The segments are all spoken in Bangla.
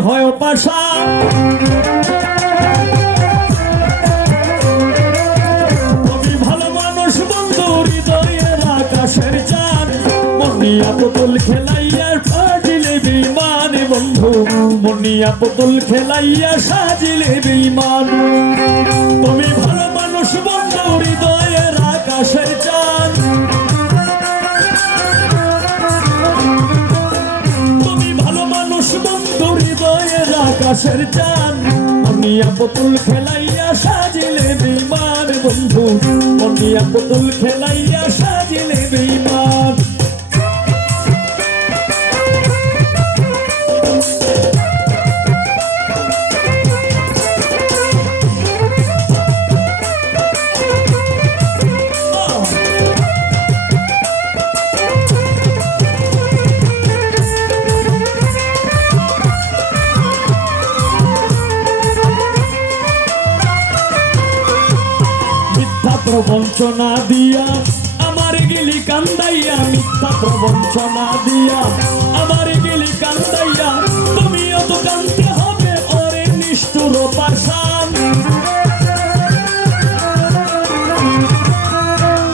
হয় পাশা তুমি ভালো মানুষ, বন্ধু, হৃদয়ের আকাশের চাঁদ। মনিয়া পুতুল খেলাইয়া সাজিলে বিমান। বন্ধু মনিয়া পুতুল খেলাইয়া সাজিলে বিমান। তুমি ভালো মানুষ, বন্ধু আকাশের চান মনিয়া পুতুল খেলাইয়া সাজিলে বিমান বন্ধু। মনিয়া পুতুল খেলাইয়া সাজিলে বিমান প্রবঞ্চনা দিয়া, আমার গিলি কান্দাইয়া, মিথ্যা প্রবঞ্চনা দিয়া। আমার গিলি কান্দাইয়া, তুমিও তো কানতে হবে, ওরে নিষ্ঠুর পাশান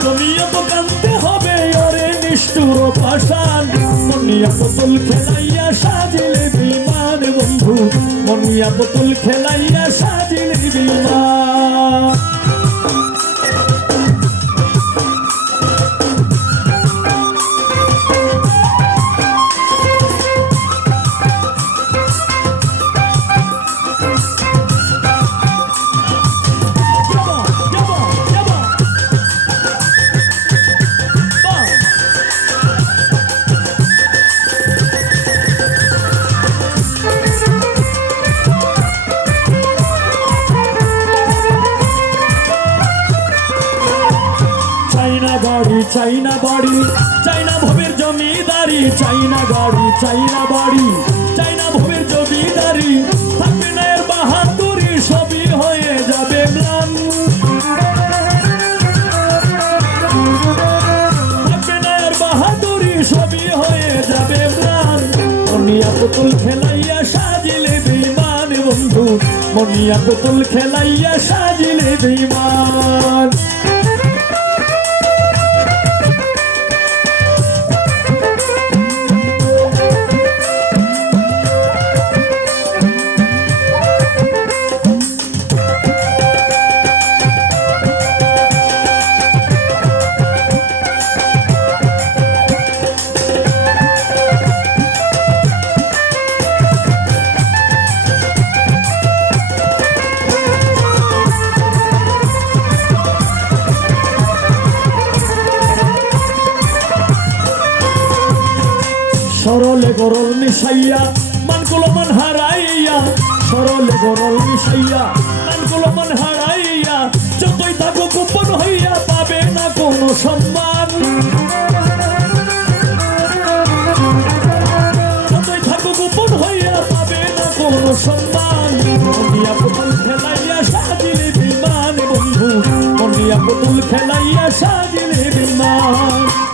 তুমিও তো কানতে হবে, ওরে নিষ্ঠুর পাশান মনিয়া পুতুল খেলাইয়া সাজিলে বিমান, বন্ধু। মনিয়া পুতুল খেলাইয়া সাজিলে বিমান। চাইনা গাড়ি চাইনা বাড়ি। চাইনা ভবের জমিদারি, চাইনা গাড়ি চাইনা বাড়ি। চাইনা ভবের জমিদারি থাকবে বাহাদুরি সবই হয়ে যাবে ম্লান। থাকবে বাহাদুরি সবই হয়ে যাবে ম্লান। মনিয়া পুতুল খেলাইয়া সাজিলে বিমান বন্ধু। মনিয়া পুতুল খেলাইয়া সাজিলে বিমান সরলে গরল মিশাইয়া মানগুলো মন হারাইয়া, সরলে গরল মিশাইয়া মানগুলো মন হারাইয়া, যতই থাকো গোপন হইয়া পাবে না কোনো সম্মান। যতই থাকো গোপন হইয়া পাবে না কোনো সম্মান। মনিয়া পুতুল খেলাইয়া সাজিলে বিমান, বন্ধু। মনিয়া পুতুল খেলাইয়া সাজিলে বিমান।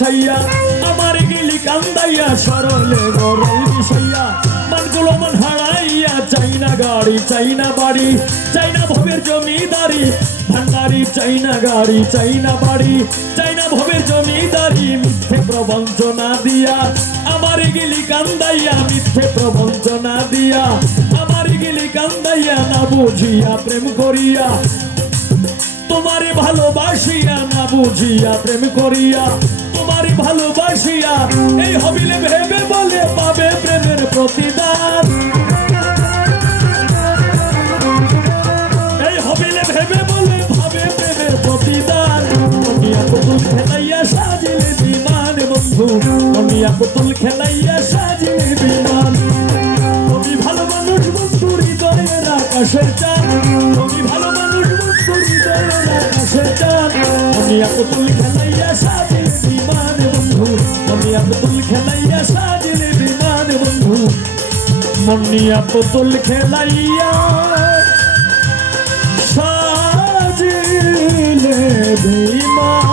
মিশাইয়া আমার গিলি কান্দাইয়া, সরলে গরল মিশাইয়া মানগুলো মন হারাইয়া, চাইনা গাড়ি, চাইনা বাড়ি, চাইনা ভবের জমিদারি, ভান্ডারি চাই না গাড়ি, চাইনা বাড়ি, চাইনা ভবের জমিদারি, মিথ্যে প্রবঞ্চনা দিয়া, আমার গিলি কান্দাইয়া, মিথ্যে প্রবঞ্চনা দিয়া, আমার গিলি কান্দাইয়া, না বুঝিয়া প্রেম করিয়া, তোমারে ভালোবাসিয়া, না বুঝিয়া প্রেম করিয়া তোমারে ভালোবাসিয়া এই হবিলে ভেবে বলে পাবে প্রেমের প্রতিদান। এই হবিলে ভেবে বলে ভাবে প্রেমের প্রতিদান। মনিয়া পুতুল খেলাইয়া সাজিলে বিমান বন্ধু। মনিয়া পুতুল খেলাইয়া সাজিলে বিমান। তুমি ভালো মানুষ বন্ধু, হৃদয়ের আকাশের চাঁদ। আমি আব্দুল খেলাইয়া সাজিল বিমান বন্ধু। আমি আব্দুল খেলাইয়া সাজিল বিমান বন্ধু। মনি আব্দুল খেলাইয়া সাজিল বিমান